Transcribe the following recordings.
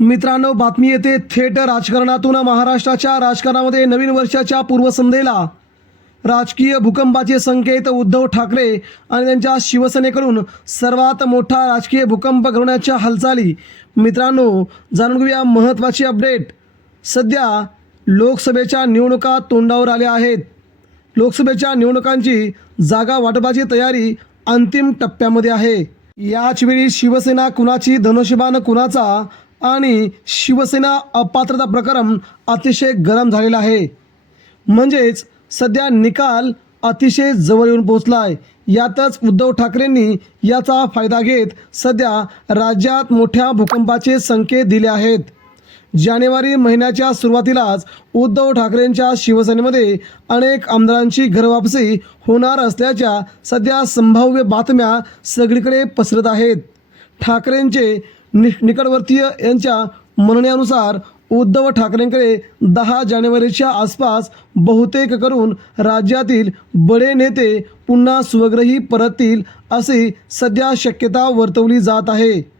मित्रांनो बातमी येते थेट राजकारणातून. महाराष्ट्राच्या राजकारणामध्ये नवीन वर्षाच्या पूर्वसंध्येला राजकीय भूकंपाचे संकेत उद्धव ठाकरे आणि त्यांच्या शिवसेनेकडून सर्वात मोठा राजकीय भूकंप घडवण्याच्या हालचाली. मित्रांनो जाणून घेऊया महत्त्वाची अपडेट. सध्या लोकसभेच्या निवडणुका तोंडावर आल्या आहेत. लोकसभेच्या निवडणुकांची जागा वाटपाची तयारी अंतिम टप्प्यामध्ये आहे. याच वेळी शिवसेना कुणाची धनुष्यबाण कुणाचा आणि शिवसेना अपात्रता प्रकरण अतिशय गरम झालेला आहे. म्हणजेच सध्या निकाल अतिशय जवळ येऊन पोहोचला आहे यातच उद्धव ठाकरेंनी याचा फायदा घेत सध्या राज्यात मोठ्या भूकंपाचे संकेत दिले आहेत. जानेवारी महिन्याच्या सुरुवातीलाच उद्धव ठाकरेंच्या शिवसेनेमध्ये अनेक आमदारांची घरवापसी होणार असल्याच्या सध्या संभाव्य बातम्या सगळीकडे पसरत आहेत. ठाकरेंचे नि निकटवर्तीय यांच्या म्हणण्यानुसार उद्धव ठाकरेंकडे दहा जानेवारीच्या आसपास बहुतेक करून राज्यातील बडे नेते पुन्हा स्वग्रही परततील अशी सध्या शक्यता वर्तवली जात आहे.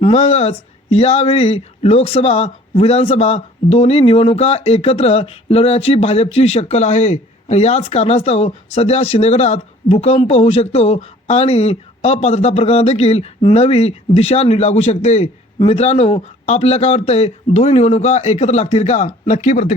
मगच यावेळी लोकसभा विधानसभा दोन्ही निवडणुका एकत्र लढण्याची भाजपची शक्कल आहे. याच कारणास्तव सध्या शिंदेगडात भूकंप होऊ शकतो आणि अपात्रता प्रकरणात देखील नवी दिशा लागू शकते. मित्रांनो आपल्याला काय वाटतंय? दोन्ही निवडणुका एकत्र लागतील का? नक्की प्रत्येक